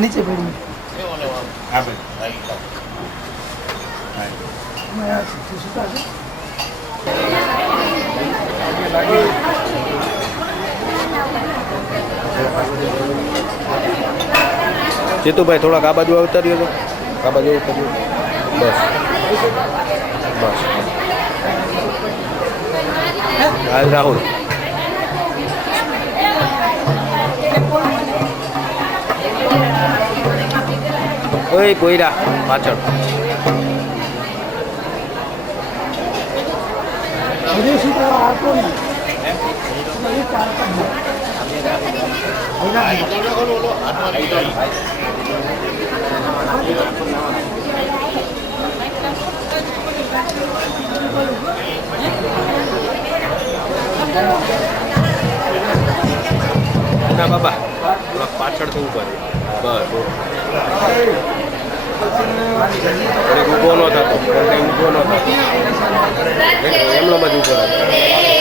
નીચે પડી જીતુભાઈ થોડાક આ બાજુ આવતા રહ્યો તો આ બાજુ ઉતર્યો બસ બસ હાલ રાહુલ ઓય પોયરા પાછળ ના બાબા પાછળ થવું પડે બસ ઊભો ન થતો ઊભો ન થતો એમનો બધું ઉપર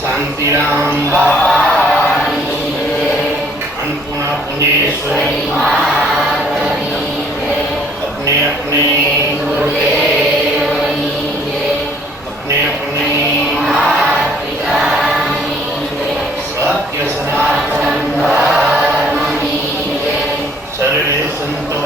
शांतिराम अन्नपूर्णा पुण्येश्वरी अपने अपने अपने अपने सत्य सनातन शरीर संतो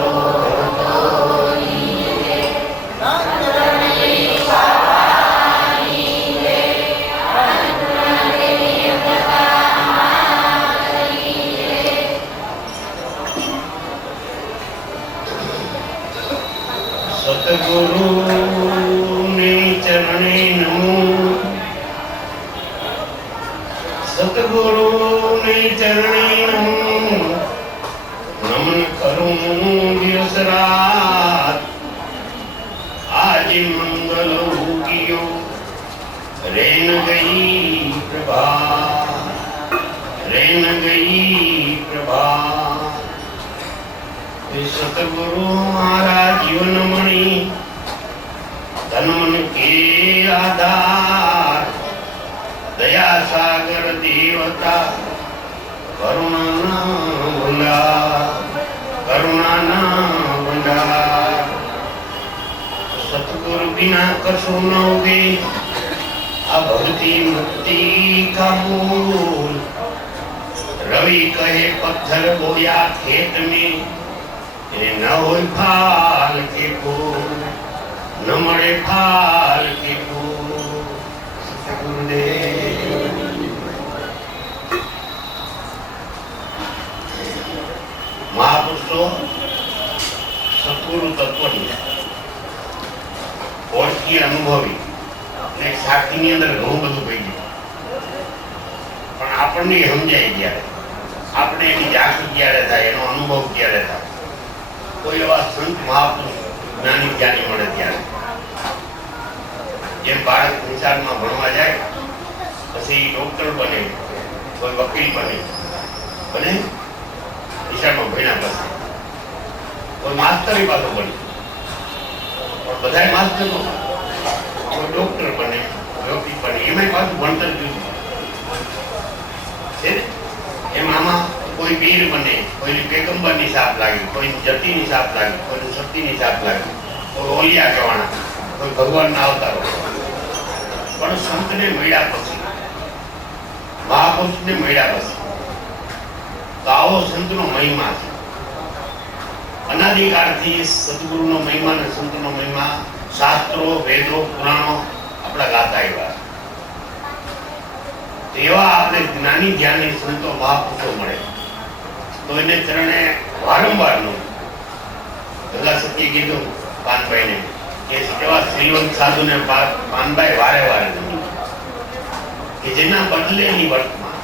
सतगुरु ने चरणे नमो सतगुरु ने चरणे नमो नमन करूं दिवस रात आज मंगल होगियो रेन गई प्रभा रेन गई प्रभा सतगुरु हमारा जीवन मणि तन मन के आधार दया सागर देवता કરુણાના ભંડાર સતગુરુ વિના કશું ન ઉગે આ ભક્તિ મુક્તિ કા મૂળ રવિ કહે પથ્થર બોયા ખેત में એ ન હોય ફાલ કે ફૂલ ન મળે ફાલ કે ફૂલ સતગુરુદેવ મહાપુરુષો સતગુરુ તત્વની ઓળખી અનુભવી અને સાક્ષીની અંદર ઘણું બધું કહી ગયું પણ આપણને સમજાય ત્યારે આપણે એની ઝાંખી ક્યારે થાય એનો અનુભવ ક્યારે થાય કોઈ એવા સંત મહાપુરુષ જ્ઞાની જ્ઞાની મળે ત્યારે જેમ બાળક નિશાળમાં ભણવા જાય પછી ડોક્ટર બને કોઈ વકીલ બને નિશાળમાં ભણ્યા પછી કોઈ માસ્તરી પાછો બને પણ બધા માસ્તર નો કોઈ ડોક્ટર બને વકીલ બને એમાં પાછું ભણતર જુદું છે ને એમ આમાં કોઈ વીર બને કોઈની પેગંબરની સાપ લાગી કોઈની જતીની સાપ લાગી કોઈની શક્તિની સાપ લાગી કોઈ ઓલિયા કહેવાના કોઈ ભગવાનના અવતારો પણ સંતને મળ્યા પછી મહાપુરુષને મળ્યા પછી તો આવો સંતનો મહિમા છે અનાદિકાળથી સદગુરુનો મહિમા અને સંતનો મહિમા શાસ્ત્રો વેદો પુરાણો આપણા ગાતા આવ્યા એવા આપણે જ્ઞાની જ્ઞાની સંતો મહાપુરુષો મળે તો એને ચરણે વારંવાર નું ગંગા સત્ય કીધું પાનભાઈને કે એવા શ્રીવંત સાધુને પાનભાઈ વારે વારે કે જેના બદલેની વર્તમાન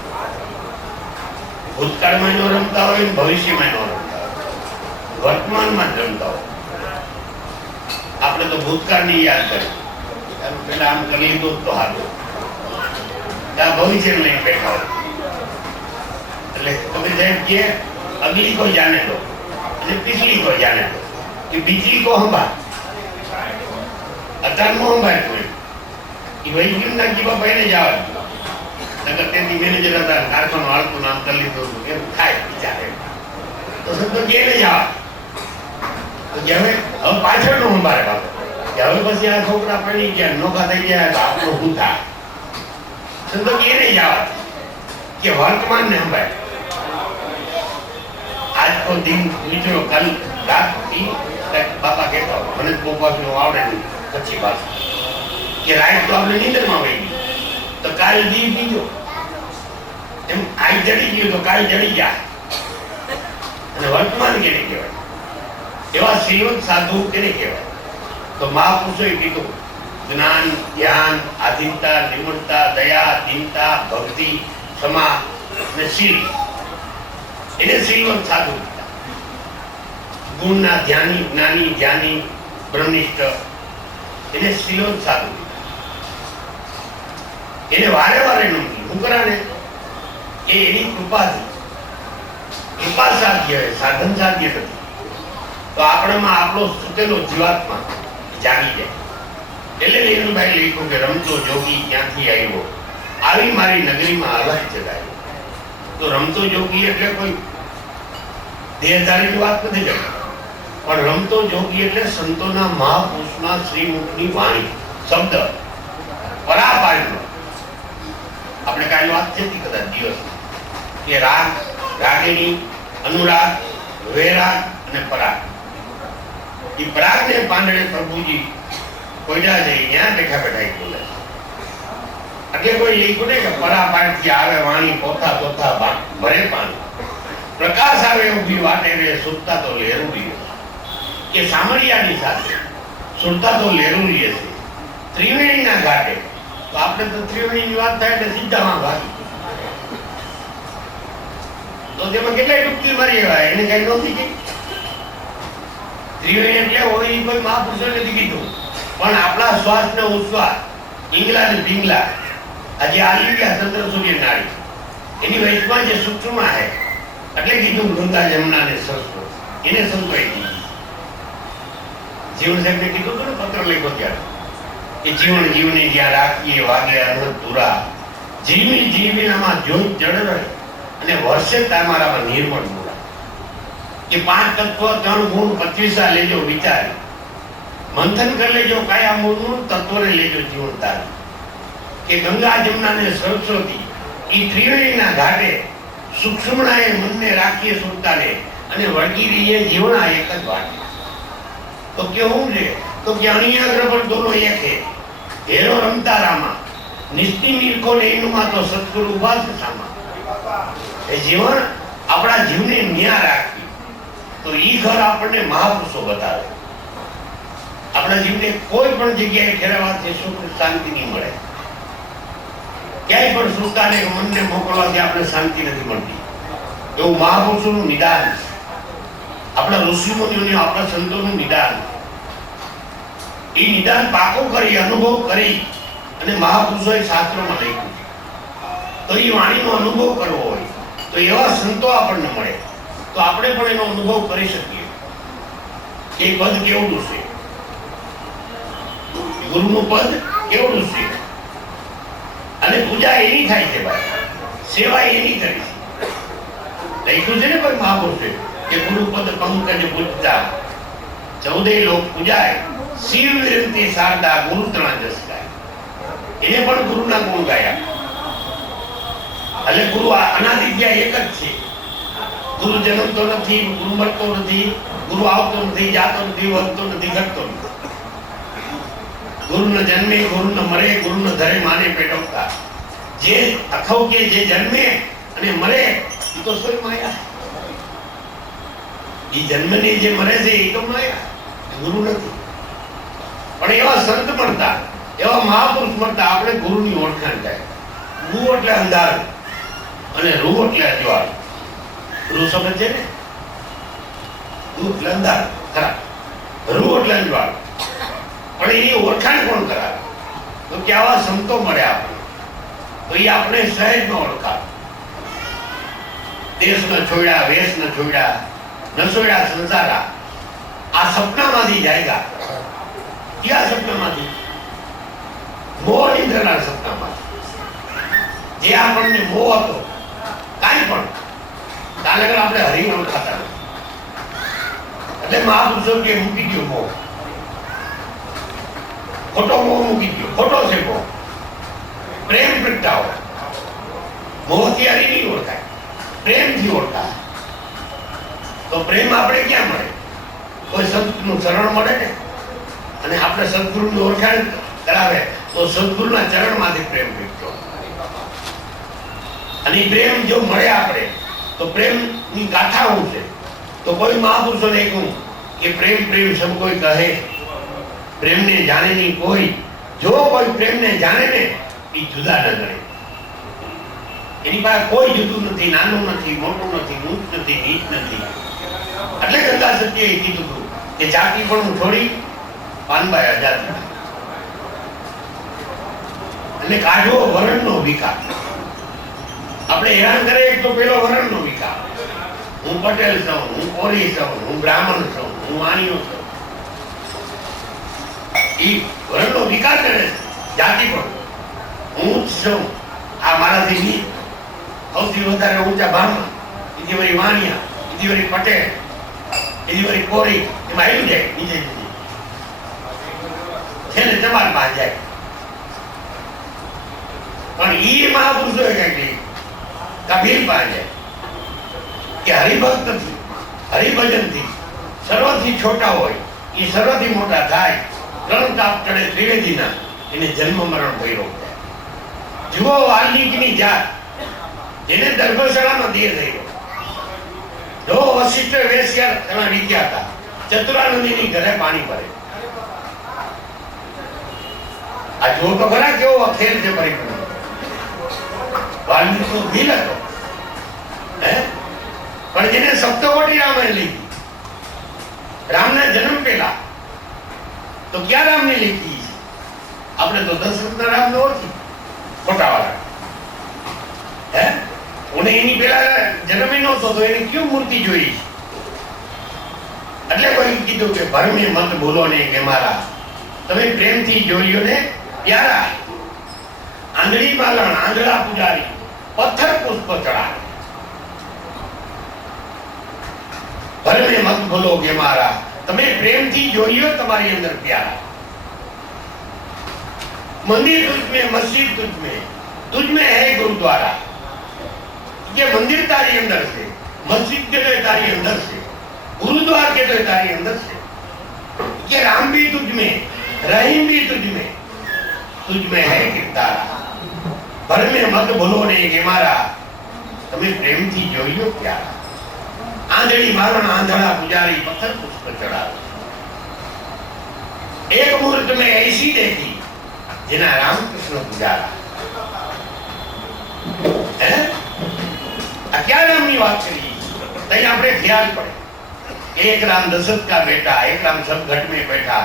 ભૂતકાળમાં નો રમતા હોય ને ભવિષ્યમાં નો રમતા હોય વર્તમાનમાં જ રમતા હોય આપણે તો ભૂતકાળની યાદ કરી પેલા આમ કરી લીધું તો હાથો भविष्य में बैठा हो तो जब ये अगली को जाने दो पिछली को जाने दो कि बिजली को हम बात अचानक हम बात हुए कि वही क्यों ना कि पहले जाओ अगर तेरी मैनेजर था कारखाना वाले को नाम कर ली तो खाए बेचारे तो सब तो ये नहीं जाओ तो जब अब पाछड़ नो हमारे बाप जब बस यहाँ छोकरा पड़ी गया नौका થઈ ગયા તો આપણો હું થાય संतो ये नहीं जावा कि वर्तमान में हम बैठे आज को दिन बीचो कल रात की बाबा कहता हूँ मैंने पोपा से आवड़े अच्छी बात कि रात तो आपने नींद में आवेगी तो काल दी बीजो एम आई जड़ी गई तो काल जड़ी जा અને વર્તમાન કેને કહેવાય એવા શ્રીવંત સાધુ કેને કહેવાય તો મહાપુરુષોએ કીધું ज्ञान ज्ञान आधीनता निर्मलता दया दीनता भक्ति क्षमा ने शील इन्हें श्रीवंत साधु गुणना ध्यानी ज्ञानी ज्ञानी ब्रह्मनिष्ठ इन्हें श्रीवंत साधु इन्हें वारे वारे नमती हूँ कराने ये इन्हीं कृपा थी कृपा साध्य है साधन साध्य नहीं तो आपने में आप लोग सुतेलो जीवात्मा जागी जाए એટલે નીરુભાઈ લખ્યું કે રમતો જોગી ક્યાંથી આવ્યો આવી મારી નગરીમાં આવાજ જગાયો તો રમતો જોગી એટલે કોઈ દેહધારીની વાત નથી જતી પણ રમતો જોગી એટલે સંતોના મહાપુરુષના શ્રીમુખની વાણી શબ્દ પરાપારનો આપણે કાલે વાત થતી કદાચ દિવસ કે રાગ રાગિણી अनुराग वेराग અને પરાગ એ પરાગને પાંદડે પ્રભુજી કોઈડા છે ત્યાં બેઠા બેઠા બોલે એટલે કોઈ લીખું ને કે પરાપારથી આવે વાણી પોતા પોતા ભરે પાણી પ્રકાશ આવે ઉભી વાટે રે સુરતા તો લેરુડી કે સામરિયાની સાથે સુરતા તો લેરુડી છે ત્રિવેણીના ઘાટે તો આપણે તો ત્રિવેણીની વાત થાય એટલે સીધામાં ભાગી તો તેમાં કેટલાય ડૂબકી મારી એવા એને કઈ નહોતી કે ત્રિવેણી એટલે હોય એ કોઈ મહાપુરુષો નથી કીધું પણ આપણા શ્વાસ ને ઉશ્વાસ ઈંગલા ને પિંગલા આજે આવી ગયા ચંદ્ર સૂર્ય નારી એની વૈશ્વા જે સૂક્ષ્મ છે એટલે કીધું ગંગા જમના ને સરસ્વતી એને સંતોઈ દીધી જીવન સાહેબ ને કીધું તો પત્ર લખ્યો ત્યારે કે જીવન જીવને જ્યાં રાખીએ વાગે અનંત પૂરા જીવી જીવીનામાં જોઈ જડ રહે અને વર્ષે તમારામાં નિર્મળ મૂળ. એ 5 તત્વ 3 ગુણ 25 લેજો વિચારી, મંથન કરી લેજો કયા મૂળનું તત્વને લેજો જીવન ધારણ. કે ગંગા જમુના ને સરસ્વતી એ ત્રિવેણીના ઘાટે સૂક્ષ્મણાએ મનને રાખીએ સુરતાને અને વળગી રહીએ જીવના એક જ વાટે. તો કેવું છે તો કે અણિયાગ્ર પર દોનો એક હે, હેરો રમતા રામા, નિષ્ઠી નિરખો લેનુમાં તો સદગુરુ ઉભા છે સામા. એ જીવન આપણા જીવને ન્યા રાખી તો ઈ ઘર આપણને મહાપુરુષો બતાવે. આપણા જીવને કોઈ પણ જગ્યાએ ફેરવવાથી સુખ શાંતિ નહીં મળે. ક્યાંય પણ સુરતાને મનને મોકલવાથી આપણે શાંતિ નથી મળતી. એવું મહાપુરુષોનું નિદાન, આપણા ઋષિમુનિઓનું, આપણા સંતોનું નિદાન. એ નિદાન પાકો કરી અનુભવ કરી અને મહાપુરુષોએ શાસ્ત્રોમાં લખ્યું. તો એ વાણીનો અનુભવ કરવો હોય તો એવા સંતો આપણને મળે તો આપણે પણ એનો અનુભવ કરી શકીએ. એ પદ કેવડું છે, ગુરુનું પદ કેવડું છે. અને પૂજા એની થાય છે ભાઈ, સેવા એની કરી છે. લખ્યું છે ને કોઈ મહાપુરુષે કે ગુરુપદ પંકજ પૂજતા 14 લોક પૂજાય, શિવ વિરંતી શારદા ગુરુ તણા જસ ગાય. એને પણ ગુરુના ગુણ ગાયા. એટલે ગુરુ અનાદિત્યા એક જ છે. ગુરુ જન્મતો નથી, ગુરુ મરતો નથી, ગુરુ આવતો નથી, જાતો નથી, વધતો નથી, ઘટતો નથી. ગુરુ ન જન્મે, ગુરુ ન મરે, ગુરુ ન ધરે માને પેટવતા. જે અખૌ કે જે જન્મે અને મરે એ તો સ્વયં માયા. એ જન્મને જે મરે છે એ તો માયા, ગુરુ નથી. પણ એવા સંત મળતા, એવા મહાપુરુષ મળતા આપણે ગુરુની ઓળખાણ થાય. ગુરુ એટલે અંધારું અને રૂ એટલે અજવાળ. રૂ સમજ છે ને, રૂ એટલે અંધારું ખરા, રૂ એટલે અજવાળ. પણ એની ઓળખાણ કોણ કરાવે તો કે આવા સંતો મળે આપણે તો એ આપણે સહેજમાં ઓળખાવે. દેશ ન છોડ્યા, વેશ ન છોડ્યા, ન છોડ્યા સંસારા, આ સપનામાંથી જાયગા. ક્યાં સપનામાંથી? મોહ નિંદ્રના સપનામાંથી. જે આપણને મોહ હતો કાંઈ પણ કાલે આપણે હરી ઓળખાતા નથી. એટલે મહાપુરુષો કે મૂકી દો મોહ, ખોટો મોહ મૂકી દો. ખોટો છે મોહ, પ્રેમ પ્રગટાવો. મોહથી હરી નહીં ઓળખાય, પ્રેમથી ઓળખાય. તો પ્રેમ આપણે ક્યાં મળે? કોઈ સંતનું શરણ મળે ને, અને આપણે સદગુરુની ઓળખાણ કરાવે તો સદગુરુના ચરણમાંથી પ્રેમ પ્રગટો. અને પ્રેમ જો મળે આપણે તો પ્રેમની ગાથા શું છે તો કોઈ મહાપુરુષોને કહું કે પ્રેમ પ્રેમ સબ કોઈ કહે, પ્રેમને જાણે નહીં કોઈ. જો કોઈ પ્રેમને જાણે ને એ જુદા ન ગણે. એની પાસે કોઈ જુદું નથી, નાનું નથી, મોટું નથી, ઊંચ નથી, નીચ નથી. એટલે ગંગા સત્યએ કીધું હતું કે જાતિ પણ છોડી પાનબાઈ આઝાદ. એટલે કાઢવો વરણનો વિકાર. આપણે હેરાન કરે એક તો પેલો વરણનો વિકાર. હું પટેલ છું, હું કોરી છું, હું બ્રાહ્મણ છું, હું વાણિયો છું. એ વરણનો વિકાર કરે. જાતિ પણ હું છું, આ મારાથી નીચ, સૌથી વધારે ઊંચા બ્રાહ્મણ, બીજી વળી વાણિયા, બીજી વળી પટેલ, બીજી વળી કોરી, એમાં આવી જાય નીચે નીચે. છેલ્લે જમાલ પાસે જાય. પણ એ મહાપુરુષોએ કઈ કબીર પાસે કે હરિભક્તથી, હરિભજનથી સર્વથી છોટા હોય એ સર્વથી મોટા થાય. 3 તાપ ચડે ત્રિવેદીના, એને જન્મ મરણ ભયરો થાય. જુઓ વાલ્મીકીની જાત, જેને દર્ભશાળામાં દેહ થયો. જો વશિષ્ઠ વેશ્યા એમાં વીત્યા હતા, ચતુરાનંદીની ઘરે પાણી ભરે. આ જો તો ખરા કેવો ખેલ છે પરિપૂર્ણ. વાલ્મીકીનો દિલ હતો, પણ જેને સપ્તકોટી રામાયણ લીધી, રામના જન્મ પહેલા તો ક્યાં રામને લીધી? આપણે તો દશરથના રામને ઓળખી, ખોટાવાળા. ઉને એની પહેલા જન્મ નહોતો તો એની ક્યું મૂર્તિ જોઈ? એટલે કોઈ કીધું કે ભરમે મત બોલો ને કે મારા, તમે પ્રેમથી જોયો ને પ્યારા. આંધળી માલણ, આંધળા પૂજારી, પથ્થર પુષ્પ ચડાવે. ભરમે મત ભૂલો કે મારા, તમે પ્રેમથી જોઈયો તમારી અંદર પ્યારા. મંદિર તુझ में, मस्जिद तुझ में, तुझ में है गुरुद्वारा. ये मंदिर तारी अंदर से, मस्जिद के तो तारी अंदर से, गुरुद्वार के तो तारी अंदर से. ये राम भी तुझ में, रहीम भी तुझ में है किरदारा. भर में मत भूलो ने के मारा, તમે પ્રેમથી જોઈયો પ્યારા. આંધળી મારણ આંધળા પુજારી પથ્થર પુષ્પ ચડાવે. એક મુહૂર્ત में ऐसी देखी જેના રામકૃષ્ણ પુજારા. હે આ ક્યાં રામની વાત કરી? તઈ આપણે ખ્યાલ પડે. एक राम दशरथ का बेटा, एक राम सब घट में बैठा,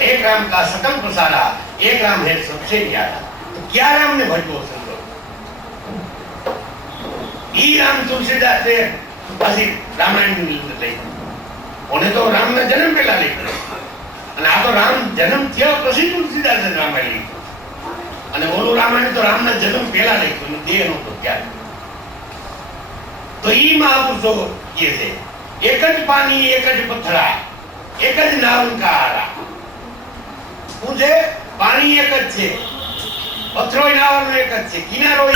एक राम का सकल पसारा, एक राम है सबसे न्यारा. तो क्या राम ने भजવો संतो? ई राम तुलसीदास से પછી રામાયણ લઈ. ઓને તો રામના જન્મ પહેલા લખ્યો અને આ તો રામ જન્મ થયા પછી તુલસીદાસે રામાયણ લખ્યું. અને ઓલું રામાયણ તો રામના જન્મ પહેલા લખ્યું, દેહ નહોતો ત્યારે. તો ઈ મહાપુરુષો કે છે એક જ પાણી, એક જ પથરા, એક જ નાવંકારા. શું છે? પાણી એક જ છે, પથરો નાવનો એક જ છે, કિનારો